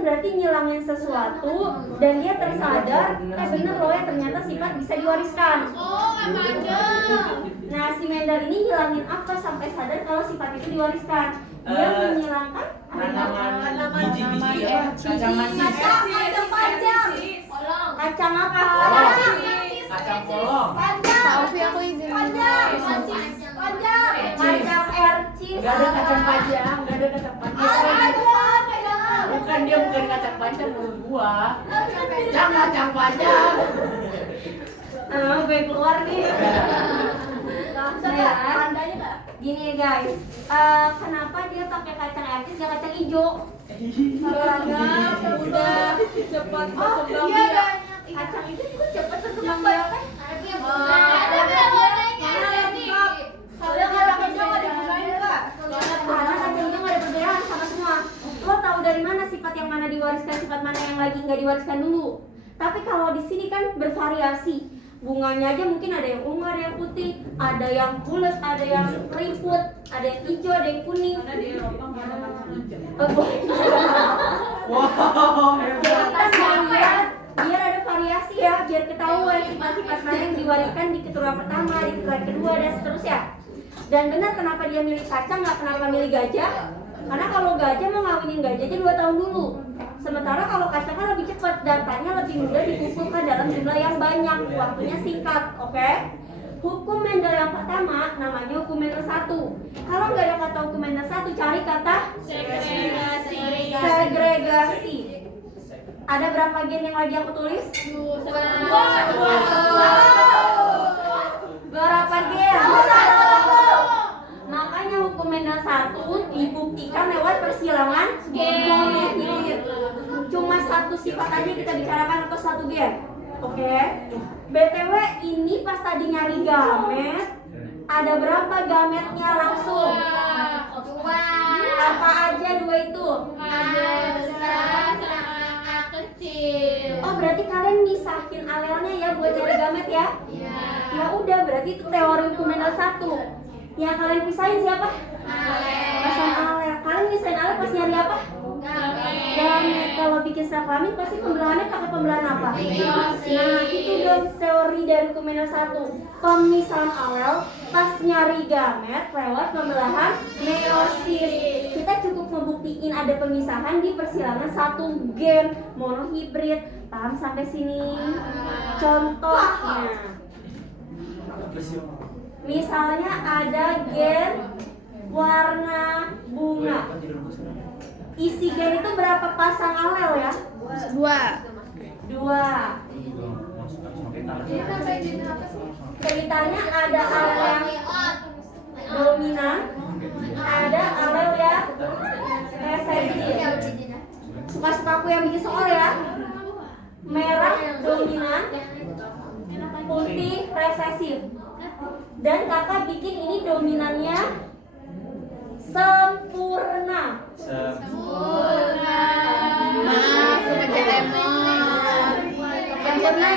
berarti ngilangin sesuatu dan dia tersadar, bener loh ya ternyata sifat bisa diwariskan. Nah si Mendel ini ngilangin apa sampai sadar kalau sifat itu diwariskan? Dia menghilangkan biji-biji ya, kacang apa? kacang polong. Maaf ya, aku izin. Kacang ercis. Enggak ada kacang panjang, enggak ada kacang panjang. Bukan, dia bukan kacang panjang menurut gua. Jangan kacang panjang. Gue keluar nih. Gini guys, kenapa dia pakai kacang ercis gak kacang hijau? Karena udah cepat berkembang biak. Kacang itu juga cepat berkembang biak kan? Karena kacang hijau gak ada perbedaan sama semua. Lo tahu dari mana sifat yang mana diwariskan, sifat mana yang lagi nggak diwariskan dulu? Tapi kalau di sini kan bervariasi. Bunganya aja mungkin ada yang ungu, ada yang putih, ada yang bulat, ada yang keriput, ada yang hijau, ada yang kuning. Karena di Eropa nggak ada kacang hijau. Wow, hebat. Biar ada variasi ya, biar ketahuan sifat-sifat mana yang diwariskan di keturunan pertama, di keturunan kedua, dan seterusnya. Dan benar kenapa dia milih kacang, nggak kenapa milih gajah? Karena kalau gajah mau ngawinin gajahnya 2 tahun dulu. Sementara kalau kacang kan lebih cepat, datanya lebih mudah dikumpulkan dalam jumlah yang banyak, waktunya singkat, oke? Hukum Mendel yang pertama namanya hukum Mendel 1. Kalau nggak ada kata hukum Mendel 1, cari kata segregasi. Ada berapa gen yang lagi aku tulis? 2. Berapa gen? Makanya hukum Mendel 1 dibuktikan lewat persilangan monohibrid. Cuma satu sifat aja kita bicarakan atau satu gen. Oke. BTW ini pas tadi nyari gamet, ada berapa gametnya langsung? 2. Apa aja 2 itu? Oh berarti kalian misahin alelnya ya buat nyari gamet ya? Ya udah berarti itu teori hukum Mendel 1. Yang kalian pisahin siapa? Pasangan alel. Kalian pisahin alel pas nyari apa? Gamet. Kalau bikin sel kelamin pasti pembelahannya pakai pembelahan apa? Nah itu dong teori dari hukum Mendel 1. Pemisahan alel pas nyari gamet lewat pembelahan meiosis. Kita cukup membuktiin ada pemisahan di persilangan satu gen monohibrid. Paham sampai sini? Contohnya, misalnya ada gen warna bunga. Isi gen itu berapa pasang alel ya? 2. Ceritanya ada alel yang dominan, ada alel yang resesif. Suka-suka aku yang bikin soal ya. Merah dominan, putih resesif. Dan kakak bikin ini dominannya sempurna. Sempurna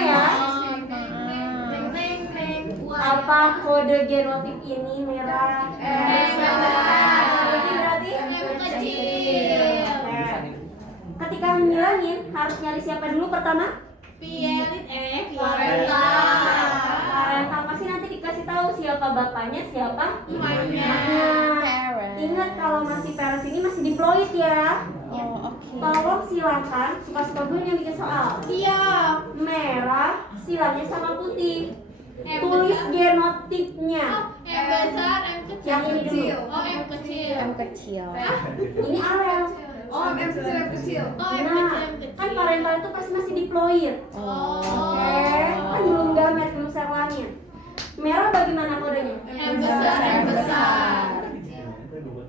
ya. Apa kode genotip ini merah? Berarti ketika ngilangin harus nyari siapa dulu pertama? Parental pasti nanti dikasih tahu siapa bapaknya, siapa ibunya. Ingat kalau masih parents ini masih diploid ya. Tolong silakan suka-suka gue yang bikin soal. Merah silangnya sama putih. Tulis genotipnya. M besar, M kecil. Yang ini dulu. M kecil. Ini alel. M kecil. Nah, kan parental itu pasti masih diploid. Oke, kan belum gamet, belum sel kelamin. Merah bagaimana kodenya? M besar.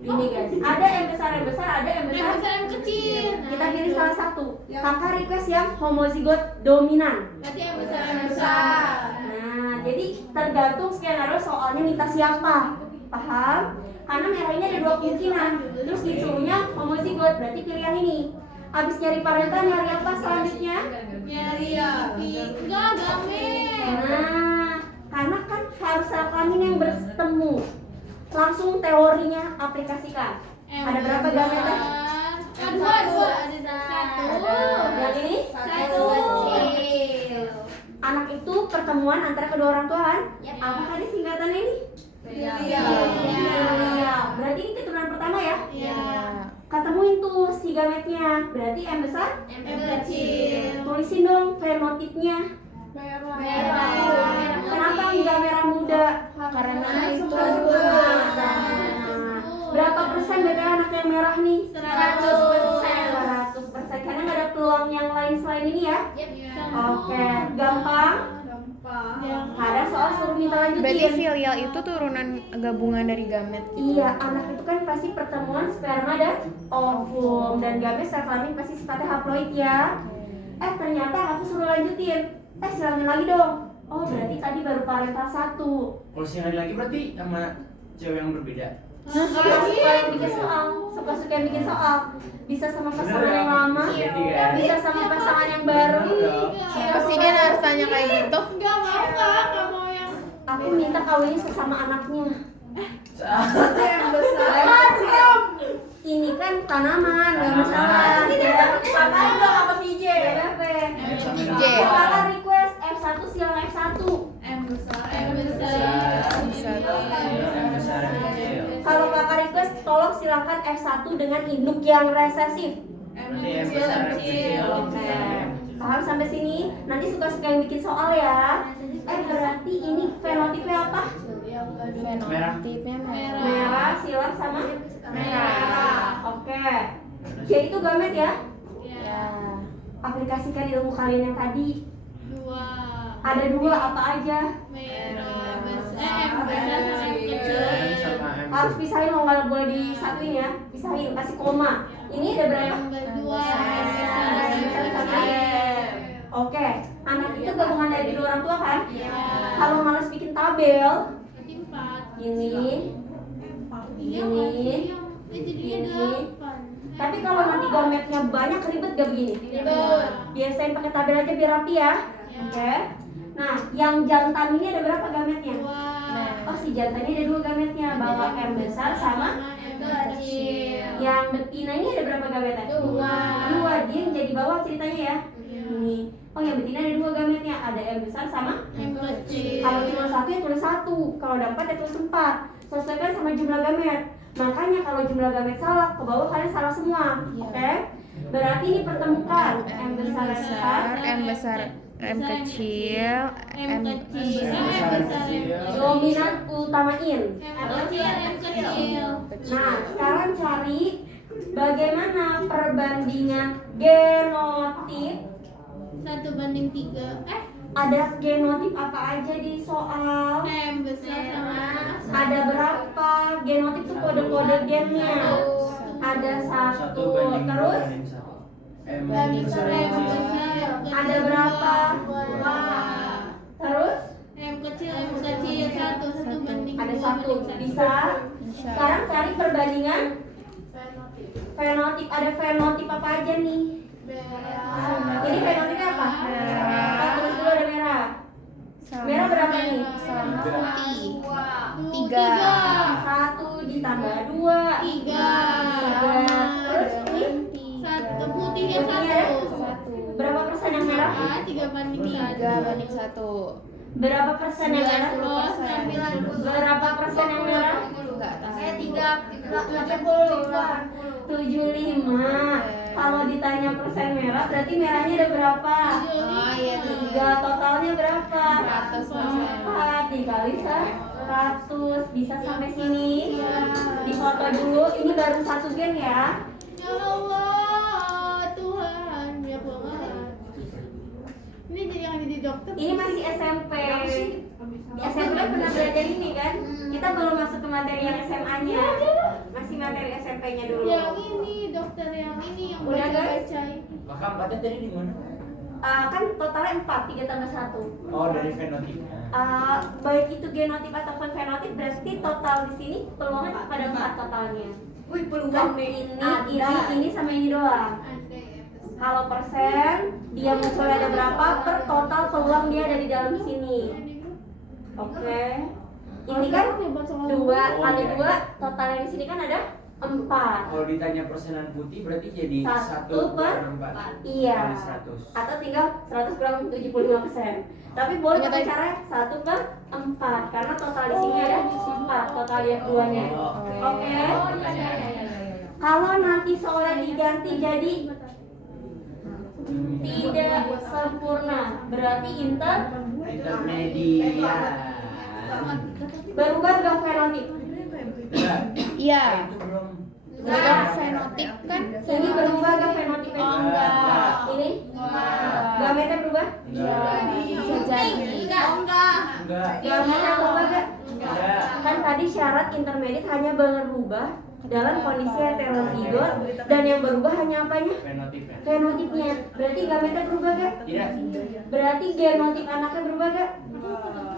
Ini guys, ada M besar, ada M besar. M kecil. Kita pilih salah satu. Kakak request yang homozigot dominan. Berarti M besar. Nah, jadi tergantung skenario soalnya minta siapa. Paham? Karena merah ini ada 2 kemungkinan. Terus disuruhnya homozigot, berarti pilih yang ini. Habis nyari parental, nyari apa selanjutnya? Nyari enggak gamet. Nah, karena kan harus sel kelamin yang bertemu. Langsung teorinya aplikasikan. Ada berapa gametnya? Dua. Ada 1, Yang ini? Satu. Anak itu pertemuan antara kedua orang tua kan? Apa tadi singkatannya ini? Iya. Berarti ini keturunan pertama ya? Iya. Ketemuin tuh si gametnya. Berarti M besar? M kecil. Tulisin dong fenotipnya. Merah. Kenapa enggak merah muda? Karena itu Berapa persen bedanya anak yang merah nih? 100%. 100%. Karena nggak ada peluang yang lain selain ini ya? Oke, gampang. Ada soal suruh minta Berarti lanjutin. filial itu turunan gabungan dari gamet. Iya, anak itu kan pasti pertemuan sperma dan ovum, dan gamet secara kelamin pasti sifatnya haploid ya. Ternyata aku suruh lanjutin. Silangin lagi dong. Oh, berarti tadi baru parental 1. Kalau siang lagi berarti sama cewek yang berbeda. Suka-suka yang bikin soal, suka-suka yang bikin soal. Bisa sama pasangan yang lama, bisa sama pasangan yang baru. Presiden harus tanya kayak gitu. Enggak mau, Kak. Enggak mau yang Aku minta kawinnya sesama anaknya. yang besar. Ini kan tanaman, nggak masalah. Samain dong sama DJ. DJ. Kakak request F1 silang F1. M besar. Kalau kakak request, tolong silakan F1 dengan induk yang resesif. Berarti M besar, M kecil. Oke. Paham sampai sini? Nanti suka-suka yang bikin soal ya. Berarti ini fenotipnya apa? Fenotipnya merah. Merah, silang sama Merah. Oke. J itu gamet ya? Ya. Aplikasikan ilmu kalian yang tadi. 2. Ada 2 apa aja? Merah besar. M besar sama M kecil. Harus pisahin loh, nggak boleh disatuin ya. Pisahin, kasih koma. Ini ada berapa? M berdua. M besar sama M. Oke, anak itu gabungan dari dua orang tua kan? Iya. Kalau males bikin tabel, Berarti 4. ini, Iya, ini, jadinya ini. 8. Tapi kalau nanti gametnya banyak ribet gak begini? Ribet. Biasain pakai tabel aja biar rapi ya. Oke. Nah, yang jantan ini ada berapa gametnya? 2. Oh, si jantan ini ada 2 gametnya, bawa M besar sama. M kecil. Yang betina ini ada berapa gametnya? 2. Dia yang jadi bawah ceritanya ya. Ini. Oh, yang betina ada 2 gametnya, ada M besar sama. M kecil. Kalau cuma 1 ya tulis 1, kalau ada 4 ya tulis 4. Sesuaikan sama jumlah gamet. Makanya kalau jumlah gamet salah, ke bawah kalian salah semua. Oke? Berarti ini pertemukan M besar, M besar, M kecil, M kecil. M besar. dominan utamain. M kecil. Nah, sekarang cari bagaimana perbandingan genotip. 1:3. Ada genotip apa aja di soal? M besar sama Ada berapa? Genotip tuh kode-kode gennya. Ada 1. Terus M M besar, besar. M kecil. ada berapa? 2. Terus M kecil 1:2. ada 1. Bisa. Sekarang cari perbandingan fenotip. Ada fenotip apa aja nih? Ini fenotipnya apa? Tulis dulu ada merah. Merah berapa nih? Sama putih. 3. 1 ditambah 2. 3. Terus ini 1 putihnya 1. berapa persen yang merah? 3:3. Berapa persen yang merah? 90. Berapa persen yang merah? Enggak tahu. 75. Kalau ditanya persen merah, berarti merahnya ada berapa? 3. Totalnya berapa? 4 dikali 100. Bisa sampai sini? Difoto dulu. Ini baru 1 gen ya. Ya Allah, Tuhan, ya banget. Ini jadi yang jadi dokter. Ini masih SMP. Di SMP pernah belajar ini kan? Kita belum masuk ke materi yang SMA-nya. Masih materi SMP-nya dulu. Yang ini dokter yang ini yang Udah, baca ini. Kakak empatnya tadi di mana? Kan totalnya 4, 3 tambah 1. Oh, dari fenotipnya. Baik itu genotip ataupun fenotip, berarti total di sini peluangnya pada 4 totalnya. Wih, Kan ini sama ini doang. Ada ya. Kalau persen, dia muncul ada berapa per total peluang dia ada di dalam sini. Oke. Ini kan 2 kali 2, total yang di sini kan ada 4. Kalau ditanya persenan putih berarti jadi 1/4 Iya. kali 100. Atau tinggal 100 kurang 75%. Tapi boleh pakai cara 1/4 karena total di sini ada 4 total yang keduanya. Oke. Kalau nanti soalnya diganti jadi tidak sempurna, berarti Intermedian. berubah gak fenotip? Enggak. Iya. Itu belum. Berubah fenotip kan? Ini berubah gak fenotipnya? Oh, enggak. Ini? Gametnya berubah? Enggak. Bisa jadi. Enggak. Gametnya berubah gak? Enggak. Kan tadi syarat intermediate hanya berubah dalam kondisi heterozigot dan yang berubah hanya apanya? Fenotipnya. Fenotipnya. Berarti gametnya berubah gak? Tidak. Berarti genotip anaknya berubah gak?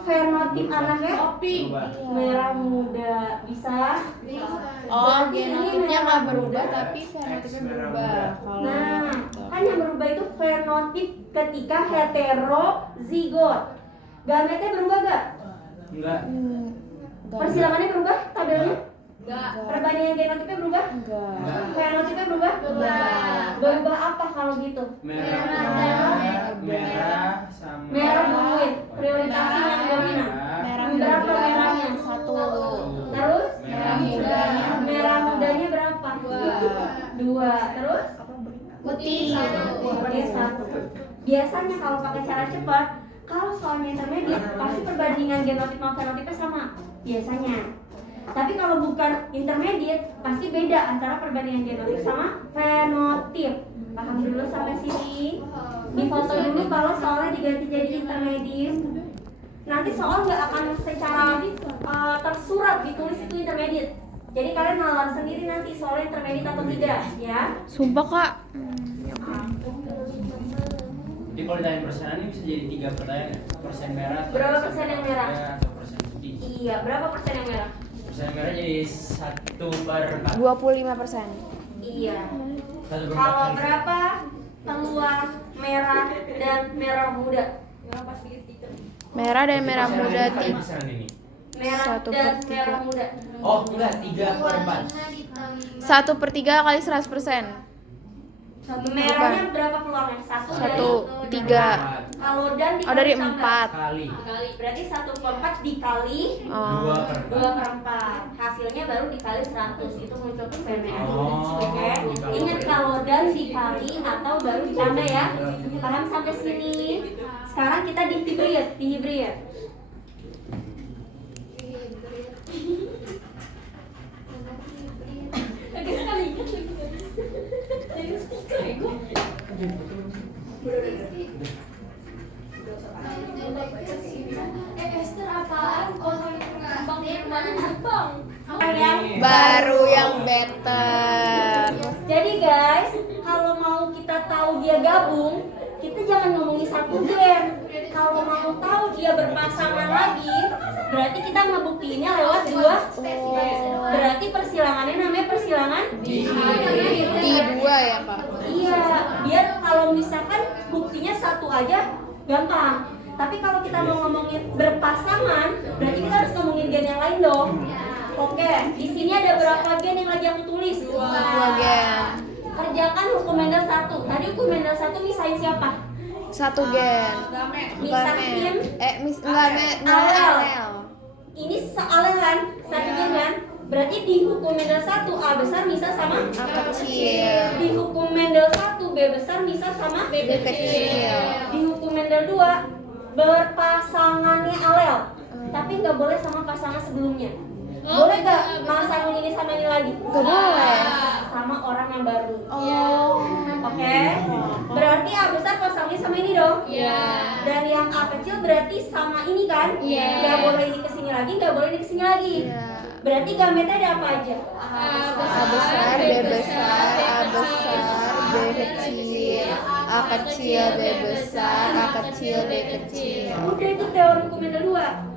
Fenotip anaknya Berubah. merah muda. Bisa? Oh, Berarti ini genotipnya nggak merah berubah muda. tapi fenotipnya berubah. Kalau Nah, gitu. kan yang berubah itu fenotip ketika heterozigot. Gametnya berubah gak? Enggak. Enggak. Persilangannya berubah? Tabelnya? Enggak. Perbandingan genotipnya berubah? Enggak. Fenotipnya berubah? Berubah. Berubah apa kalau gitu? Merah sama Merah duluin. Prioritasnya yang dominan. Merah Berapa muda merahnya? 1. Terus? Merah muda. Merah mudanya berapa? 2. Terus? Putih. Putih 1. Biasanya kalau pakai cara cepat, kalau soalnya intermediate pasti perbandingan genotip sama fenotipnya sama. Biasanya. Tapi kalau bukan intermediate pasti beda antara perbandingan genotip sama fenotip. Paham dulu sampai sini. Difoto dulu kalau soalnya diganti jadi intermediate. Nanti soal nggak akan secara tersurat ditulis itu intermediate. Jadi kalian nalar sendiri nanti soalnya intermediate atau tidak, ya. Sumpah Kak. Jadi kalau ditanya persenan ini bisa jadi 3 pertanyaan ya? Persen merah atau Berapa persen yang merah? atau persen putih. Iya, berapa persen yang merah? Persen merah jadi 1/4. 25%. Iya. 1/4 Kalau kali. berapa peluang merah dan merah muda? Merah dan merah Persenan muda ini kali persenan ini. Merah 1/3. dan merah muda. Oh enggak, 3/4. 1/3 kali 100%. Merahnya berapa peluangnya? 1 dari 1/3. Kalau dan Oh, dari tambah. 4. Kali. Dikali. Berarti 1/4 dikali Oh. 2/4. 2/4. Hasilnya baru dikali 100. Itu muncul persen merah. Oh, Oke. dikali. Ingat kalau dan dikali atau baru ditambah ya. Paham sampai sini? Sekarang kita di hibrid. Oke sekali. Jadi stiker ya gua. Esther apaan? Bang Irman Bang. Baru yang better. Jadi guys, kalau mau kita tahu dia gabung, kita jangan ngomongin satu gen. Kalau mau tahu dia berpasangan lagi, berarti kita ngebuktiinnya lewat 2. Berarti persilangannya namanya persilangan Di 2 ya Kak. Iya, biar kalau misalkan buktinya satu aja gampang. Tapi kalau kita mau ngomongin berpasangan, berarti kita harus ngomongin gen yang lain dong. Oke, di sini ada berapa gen yang lagi aku tulis? 2 gen. Kerjakan hukum Mendel 1. Tadi hukum Mendel 1 misahin siapa? 1 gen. Misahin Enggak alel. alel. Ini sealel kan? Satu gen kan? Berarti di hukum Mendel 1 A besar misah sama A kecil. Di hukum Mendel 1 B besar misah sama B kecil. Di hukum Mendel 2 berpasangannya alel, tapi nggak boleh sama pasangan sebelumnya. Boleh nggak pasangin ini sama ini lagi? Nggak boleh. Sama orang yang baru. Oh. Oke. Berarti A besar pasangnya sama ini dong. Iya. Dan yang A kecil berarti sama ini kan? Iya. Nggak boleh ini kesini lagi, nggak boleh ini kesini lagi. Iya. Berarti gametnya ada apa aja? A besar, B besar, A besar, B kecil, A kecil, B besar, A kecil, B kecil. Udah itu teori hukum Mendel 2.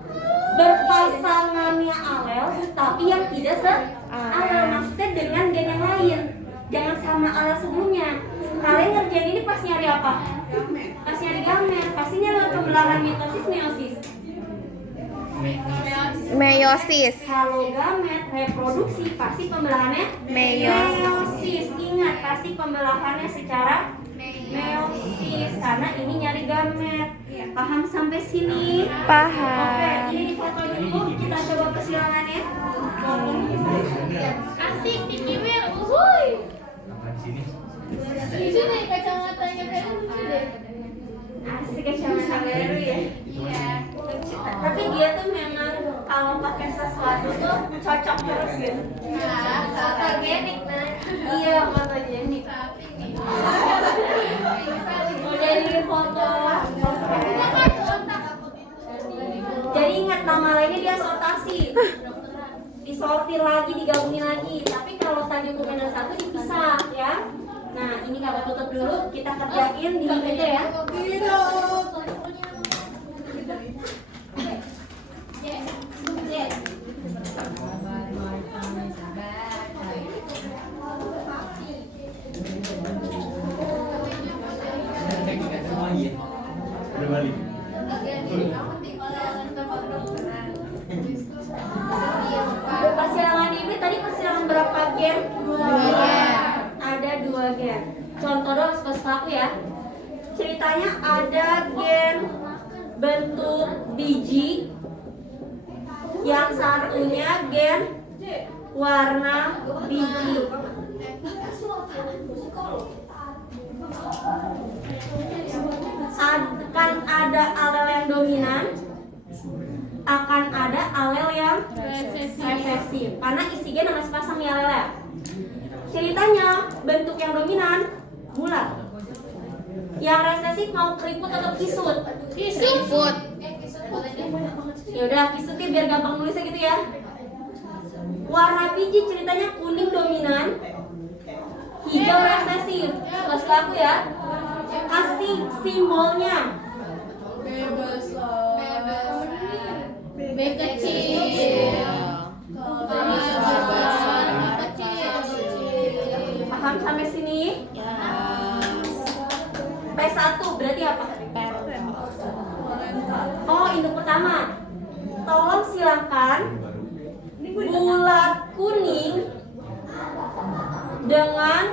Berpasangannya alel, tapi yang tidak se-alel, maksudnya dengan gen yang lain. Jangan sama alel sebelumnya. Kalian ngerjain ini pas nyari apa? Pas nyari gamet, pastinya lewat pembelahan mitosis meiosis. Meiosis. Kalau gamet reproduksi pasti pembelahannya meiosis. Ingat, pasti pembelahannya secara meiosis karena ini nyari gamet. Paham sampai sini? Paham. Oke, ini di foto dulu. Kita coba persilangannya. Asik di kiwir, uhuy. Lucu deh kacamatanya Vero, lucu deh. Asik kacamata baru ya. Iya. Tapi dia tuh memang kalau pakai sesuatu tuh cocok terus gitu. Nah, Fotogenik nah. Iya, fotogenik. Udah di foto. Jadi ingat nama lainnya dia sortasi. Disortir lagi, digabungin lagi. Tapi kalau tadi ukuran satu dipisah ya. Nah, ini kakak tutup dulu. Kita kerjain di meja ya. Persilangan ini tadi persilangan berapa gen? 2 gen. Ada 2 gen. Contoh dong suka aku ya. Ceritanya ada gen bentuk biji, yang satunya gen warna biji. Akan ada alel yang dominan, akan ada alel yang resesif. Karena isi gen harus pasang nih alelnya. Ceritanya bentuk yang dominan bulat. Yang resesif mau keriput atau kisut? Keriput. Ya udah kisutnya biar gampang nulisnya gitu ya. Warna biji ceritanya kuning dominan, hijau resesif. Terus ke aku ya. Kasih simbolnya. B kecil. Paham sampai sini? P1 berarti apa? Oh, induk pertama. Tolong silakan bulat kuning dengan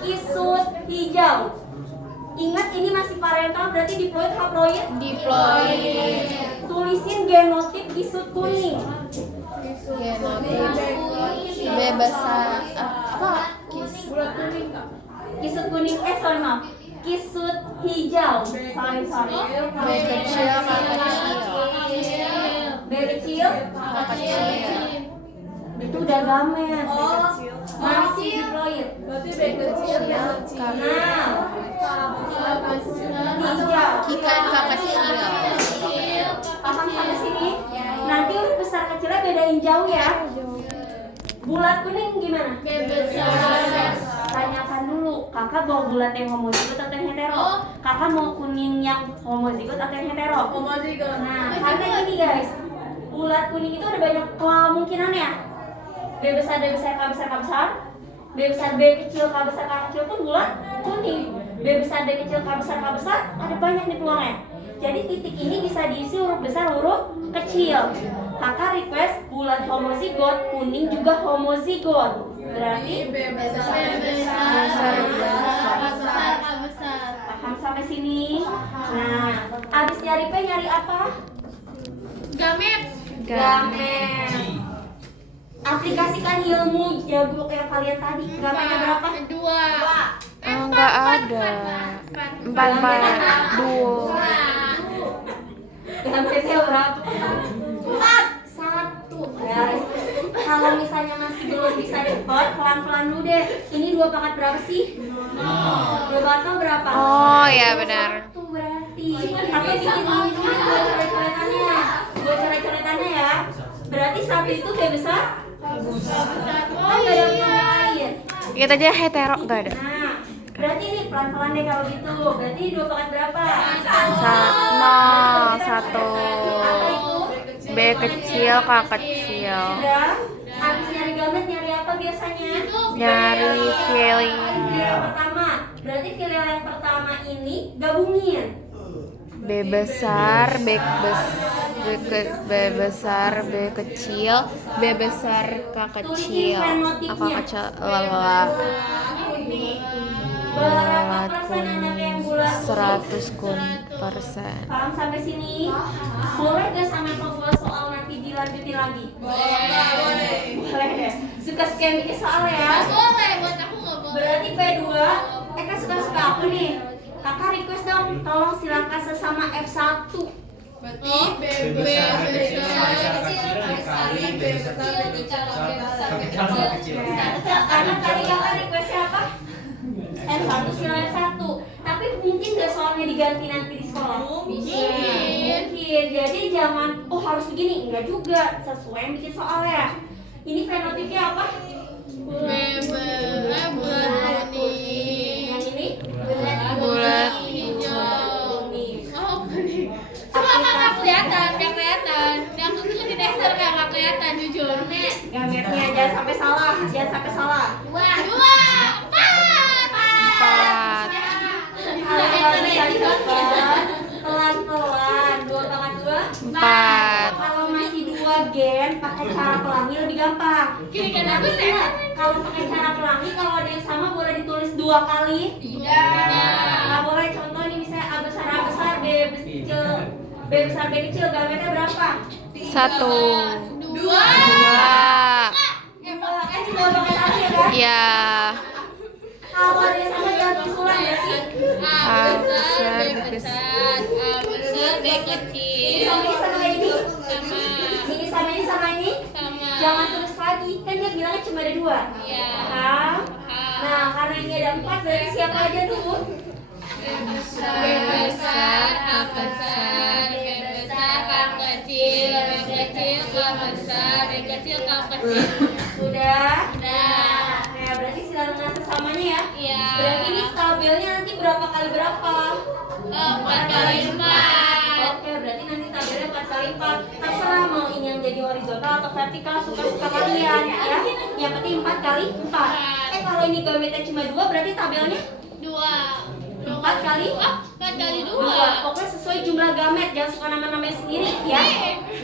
kisut hijau. Ingat ini masih parental berarti diploid haploid? Diploid. Tulisin genotip kisut kuning. Genotip B besar apa? Kisut kuning sorry maaf. Kisut hijau. Sorry. B kecil, K kecil. B kecil, itu udah gamet. Masih diploid. Nah, hijau. Ikan K kecil. Paham sampai sini? Nanti huruf besar kecilnya bedain jauh ya. Bulat kuning gimana? B besar. Tanyakan dulu, kakak mau bulat yang homozigot atau yang hetero? Kakak mau kuning yang homozigot atau yang hetero? Nah, karena gini guys, bulat kuning itu ada banyak kemungkinan ya. B besar, D besar, K besar, K besar. B besar, B kecil, K besar, K kecil pun bulat kuning. B besar, D kecil, K besar, K besar, ada banyak nih peluangnya. Jadi titik ini bisa diisi huruf besar, huruf kecil. Kakak request bulat homozigot, kuning juga homozigot. Berarti B besar. paham sampai sini? Nah, abis nyari P nyari apa? Gamet. Gamet. Aplikasikan ilmu jago yang kalian tadi. Gametnya berapa? 2. Enggak ada. 4 2. Gametnya berapa? 1. Ya. Kalau misalnya masih belum bisa dapat, pelan-pelan dulu deh. Ini 2 pangkat berapa sih? 2 pangkat berapa? Oh ya benar. 1 berarti. Tapi bikin ini dulu buat coret-coretannya. Buat coret-coretannya ya. Berarti 1 itu B besar? Oh, nggak ada yang lain. Kita aja hetero enggak ada. Nah, berarti ini pelan-pelan deh kalau gitu. Berarti 2 pangkat berapa? 1. Apa itu? B kecil, K kecil. Udah. Habis nyari gamet nyari apa biasanya? Nyari feeling. Filial pertama. Berarti filial yang pertama ini gabungin. B besar, B besar. B besar B kecil B besar K kecil A kecil lalala Berapa persen anak yang bulat? 100%. Paham sampai sini? Boleh gak sama pembuat soal nanti dilanjutin lagi? Boleh. Boleh. Suka bikin soal ya? Boleh, buat aku nggak boleh. Berarti P2, kan suka-suka aku nih. Kakak request dong, tolong silakan sesama F1. Berarti B besar dikali B besar Karena tadi kakak requestnya apa? F1 silakan F1. Tapi mungkin gak soalnya diganti nanti di sekolah? Mungkin. Jadi jangan, oh harus begini. Enggak juga, sesuai yang bikin soalnya. Ini fenotipnya apa? bulat kuning. Yang ini? Bulat Kuning. Oh, kuning. Semua nggak kelihatan. Yang kecil di dasar nggak kelihatan, jujur. Gametnya jangan sampai salah, Dua, 4 Bisa dilakukan pelan-pelan. 2/2. 4 Kalau masih 2 gen, pakai cara pelangi lebih gampang. Kiri kanan Tapi bisa. ingat, kalau pakai cara pelangi, kalau ada yang sama boleh ditulis 2 kali. Nggak boleh. Contoh nih misalnya A besar B kecil, B besar B kecil, gametnya berapa? 1 Dua. 2 Kan juga pakai satu ya kan? ya Kalau ada yang sama jangan susulan berarti. A besar, B besar, A besar, B kecil. Ini sama ini. Sama. Ini sama ini. Sama. Jangan tulis lagi, kan dia bilangnya cuma ada 2. Iya. Paham? Nah, karena ini ada 4, berarti siapa aja tuh? B besar, A besar, B besar, K kecil, B kecil, K besar, B kecil, K kecil. Sudah? Udah. Nah, berarti silakan sesamanya ya. Iya. Berarti ini tabelnya nanti berapa kali berapa? 4 kali 4. Oke, berarti nanti tabelnya 4 kali 4. Terserah mau ini yang jadi horizontal atau vertikal, suka-suka kalian ya. Yang penting 4 kali 4. Kalau ini gametnya cuma 2, berarti tabelnya 2. 4 kali 4 kali 2. 2. Pokoknya sesuai jumlah gamet, jangan suka nama-namanya sendiri ya.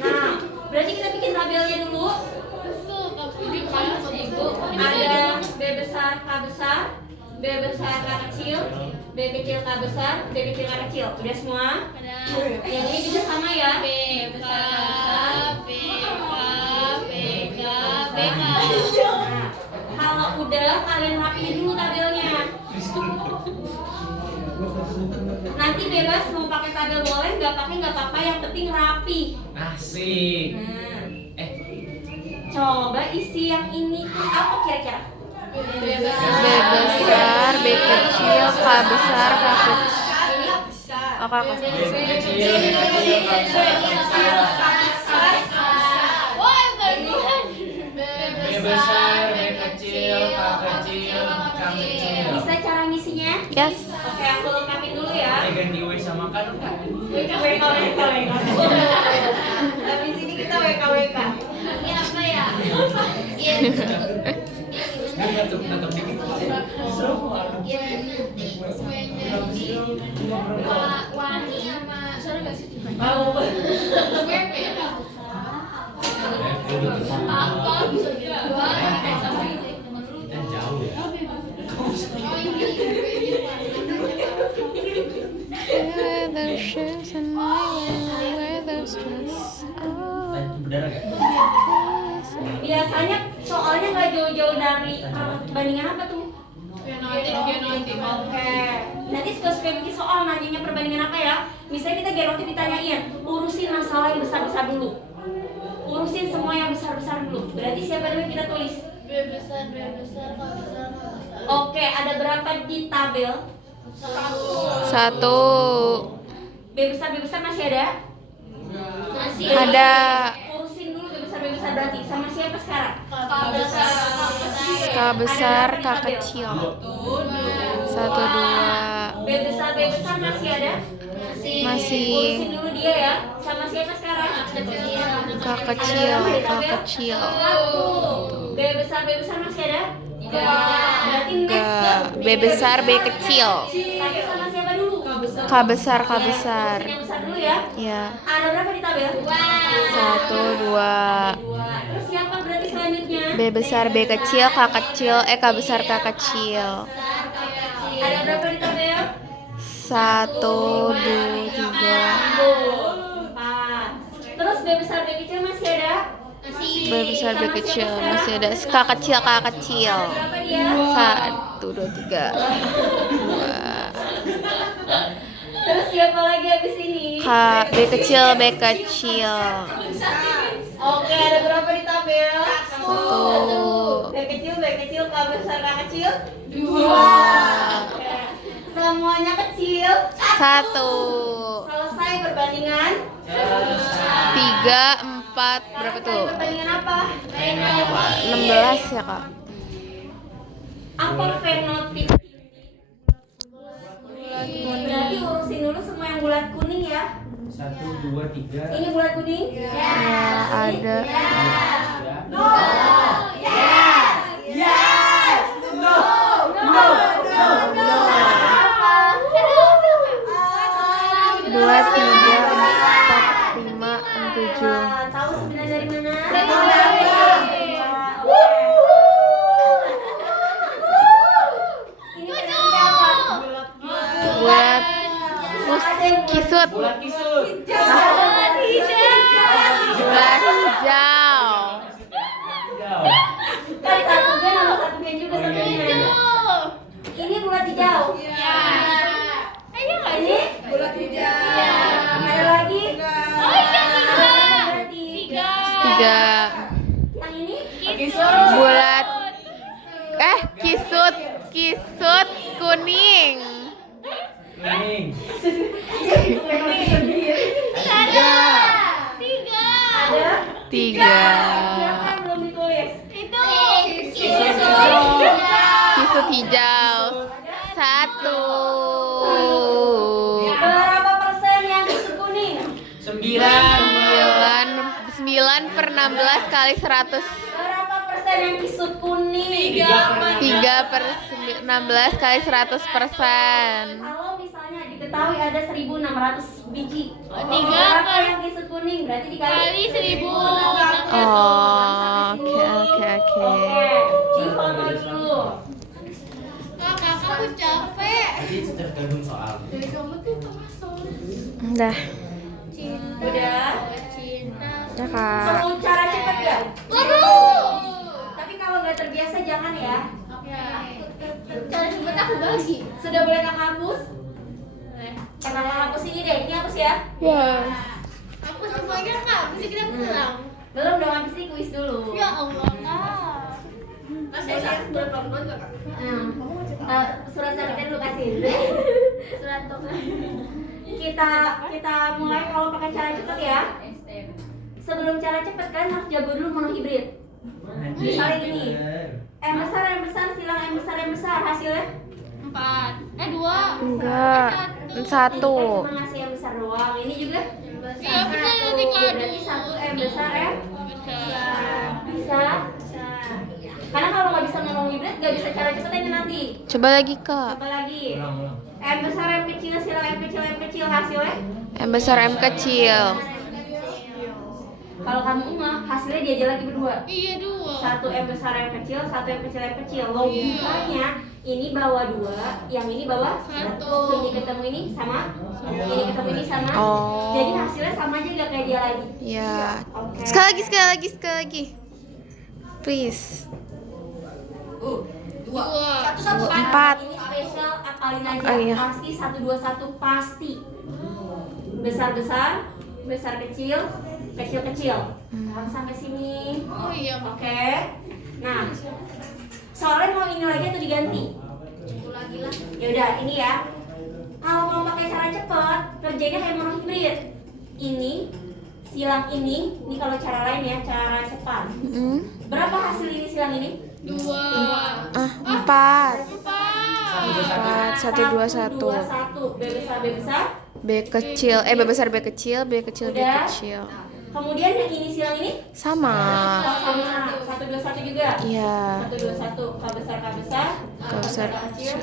Nah, berarti kita bikin tabelnya dulu. Ada B besar K besar, B besar K kecil, B kecil K besar, B kecil K kecil. Udah semua? Yang ini juga sama ya. B K B K B K B K. Nah, kalau udah kalian rapiin dulu tabelnya. Nanti bebas mau pakai tabel boleh, nggak pakai nggak apa-apa. Yang penting rapi. Asik. Nah, coba isi yang ini tuh apa kira-kira? B besar B kecil K besar K kecil oh K kecil Woi, bagus. B besar, B kecil, K kecil, K kecil. Bisa cara ngisinya? yes Oke, aku lengkapin dulu ya. Ganti W sama K dong, Kak. WK. Habis ini kita WK. Ini apa ya? Iya. Tutup dikit. Wangi sama sorry nggak sih? Apa bisa dua? Dan jauh ya. weather shoes and my weather stress oh Benar gak? Biasanya soalnya nggak jauh-jauh dari perbandingan apa tuh? Genotik. Oke. Nanti suka-suka bikin soal nanyanya perbandingan apa ya? Misalnya kita genotik ditanyain, urusin masalah yang besar-besar dulu. Urusin semua yang besar-besar dulu. Berarti siapa dulu yang kita tulis? B besar, K besar. Oke, ada berapa di tabel? 1 B besar masih ada? Masih ada Urusin dulu B besar berarti. Sama siapa sekarang? K besar K kecil 1 2 B besar masih ada? masih Urusin dulu dia ya. Sama siapa sekarang? K kecil K kecil Satu. B besar masih ada? Berarti next ke B besar B kecil Tapi sama siapa dulu? K besar Urusin yang besar dulu ya? Ya. Ada berapa di tabel? 1, 2. Ada 2. Terus siapa berarti selanjutnya? B besar B kecil K kecil K besar K kecil. Ada berapa di tabel? 1, 2, 3. Pas. Terus B besar B kecil masih ada? B besar B kecil masih ada K kecil K kecil. Berapa dia? 1, 2, 3. 2. Terus siapa lagi habis ini? K B kecil B kecil. Oke, ada berapa di tabel? 1. B kecil K besar K kecil? 2. Oke. Semuanya kecil. 1. Selesai perbandingan. 3, 4 berapa tuh? Perbandingan apa? 16 ya, Kak. Apa fenotip ini? Berarti urusin dulu semua yang bulat kuning ya. 1, 2, 3. Ini bulat kuning? Ya, ada. No. Yes. No. No. No. No. 2, 3, 4, 5, 6, 7. Tahu 9 dari mana? Ini bentuknya apa? Buat kisut. Bulat kisut. Bulat hijau. Kan satu gen sama satu gen juga satunya. Ini bulat hijau. Ini bulat hijau. Ada lagi? Berarti 3. yang ini? Bulat kisut kuning. Kuning. Ada? 3. Siapa yang belum ditulis? Kisut hijau. 1. Berapa persen yang kisut kuning? 9 per 16 kali 100. Berapa persen yang kisut kuning? 3 per 16 kali 100%. Kalau misalnya diketahui ada 1.600 biji, Tiga berapa per- yang kisut kuning? Berarti dikali Kali 1.000. Oh, oke. Oke, difoto dulu. Kakak aku capek. Tadi tergantung soal. Udah. Udah. Ya, Kak. Perlu cara cepet ya? Perlu. Tapi kalau nggak terbiasa jangan ya. Cara cepet aku bagi. Sudah boleh kakak hapus? Kakak hapus ini deh, ini hapus ya. Ya. Aku semuanya kak, bisa kita pulang. Belum dong, habis ini kuis dulu. Ya Allah kak. Surat syaratnya dulu kasih. Surat kita mulai kalau pakai cara cepet ya. Sebelum cara cepet kan harus jago dulu monohibrid. Misalnya gini, M besar silang M besar hasilnya 4. 2. Enggak. 1. Ini kan cuma ngasih M besar doang. Ini juga Iya benar satu. dikado. Berarti 1 M besar M Bisa. bisa. Karena kalau nggak bisa monohibrid nggak bisa cara cepet ini nanti. Coba lagi, Kak. Coba lagi. Ulang. M besar M kecil silang M kecil hasilnya. M besar M kecil. Kalau kamu mah hasilnya dia aja lagi berdua. Iya 2. 1 M besar M kecil, 1 M kecil. Logikanya ini bawa 2, yang ini bawa 1. Ini ketemu ini sama, ini ketemu ini sama. Oh. Jadi hasilnya sama aja gak kayak dia lagi. Ya. Oke. Sekali lagi. Please. 2. 4. Ini spesial apalin aja. Oh, iya. Pasti 1 2 1 pasti. Besar kecil. Harus sampai sini. Oh iya. Oke. Nah, soalnya mau ini lagi atau diganti? Ya udah, ini ya. Kalau mau pakai cara cepat, kerjanya kayak monohibrid. Ini silang ini kalau cara lain ya, cara cepat. Berapa hasil ini silang ini? 2. 4. 4. 1, 2, 1. 2 1. B besar. B kecil. B besar B kecil, B kecil B Udah. kecil. Kemudian yang ini silang ini Sama. sama 1 2 1 juga. Iya. 1 2 1. K besar. K besar. K kecil.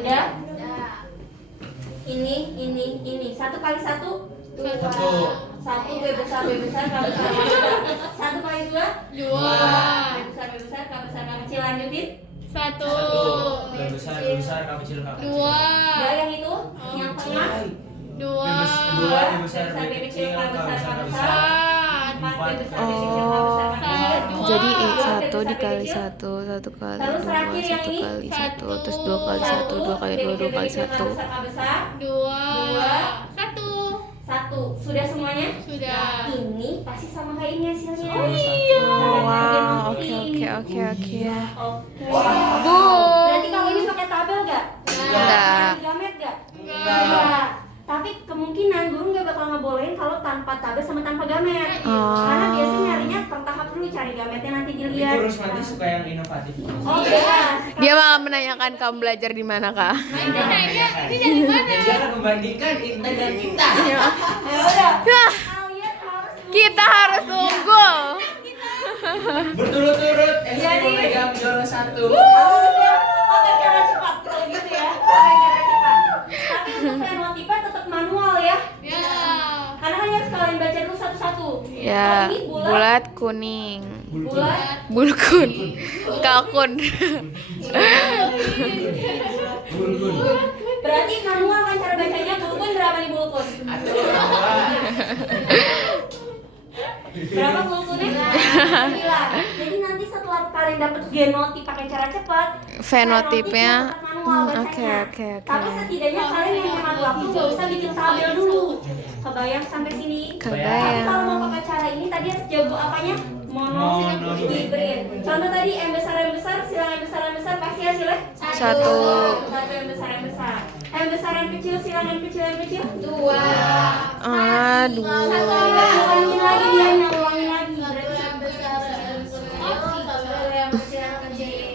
Udah. Ini 1 kali 1 Satu. Satu B besar K besar. Satu kali dua. Dua. B besar K kecil, lanjutin. Satu. B besar K kecil K kecil. Dua. Udah yang itu, yang tengah. Dua. Dua B besar B kecil K besar K besar. Empat B besar B kecil K Oh, besar K kecil. jadi Dua, satu B besar, B dikali kecil. satu, satu kali Terus dua, terakhir yang satu ini. kali satu, terus dua kali satu, dua kali dua, dua kali satu. K besar. Dua. Dua. Satu. Satu. Sudah semuanya? Sudah. Ini pasti sama kayak ini hasilnya. Oh, wow, oke. Oke. Bu. Berarti kalau ini pakai tabel gak? Enggak. Gamet gak? Enggak. Tapi kemungkinan guru nggak bakal ngebolehin kalau tanpa tabel sama tanpa gamet. Oh. Karena biasanya nyarinya per tahap dulu, cari gametnya nanti dilihat. Guru nanti suka yang inovatif. Oh iya. Dia malah menanyakan kamu belajar di mana, Kak? Ini nanya, ini dari mana? Dia akan membandingkan Intan dan kita. Ya udah. Nah, Kalian harus kita harus unggul. Berturut-turut SD Jadi- memegang juara 1. harusnya pakai cara cepat kalau gitu ya. Pakai cara cepat. Tapi untuk fenotipe tetap manual ya. Ya. Karena kan harus kalian baca dulu satu-satu. Ya, Kalau ini bulat, bulat kuning. bulat, Bulkun. Kalkun. Bulgun. berarti manual kan cara bacanya. Bulkun berapa nih bulkun? Berapa bulkunnya? 9. Jadi nanti setelah kalian dapat genotip pakai cara cepat, Fenotipnya, tetap manual bacanya. oke. Tapi setidaknya kalian yang hemat waktu nggak usah bikin tabel dulu. Kebayang sampai sini? Tapi Kebayang. kalau mau pakai cara ini tadi harus jago apanya? Mono, hibrid. Contoh tadi M besar, silang M besar, pasti hasilnya? Satu. Satu M besar. M besar, M kecil, silang M kecil. Dua. Aduh. Ulangin lagi dia, ulangin lagi.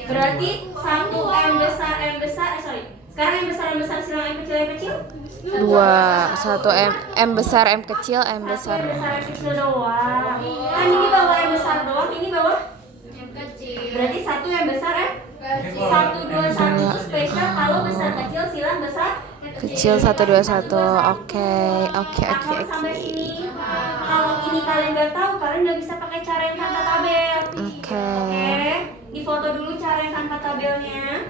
Berarti satu M besar, sekarang M besar, silang M kecil. Dua. Satu M besar, M kecil, M Satu besar. M besar, M kecil doang. Kan ini bawah M besar doang, ini bawah. Berarti satu M besar, satu dua satu itu spesial kalau besar kecil silang besar. Kecil 1 2 1. Oke. Kalau sampai sini, kalau ini kalian nggak tahu, kalian nggak bisa pakai cara yang tanpa tabel. Oke. Oke, di foto dulu cara yang tanpa tabelnya.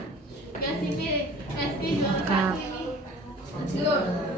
Kasih mirip. Kasih dua. Kak. Kasih.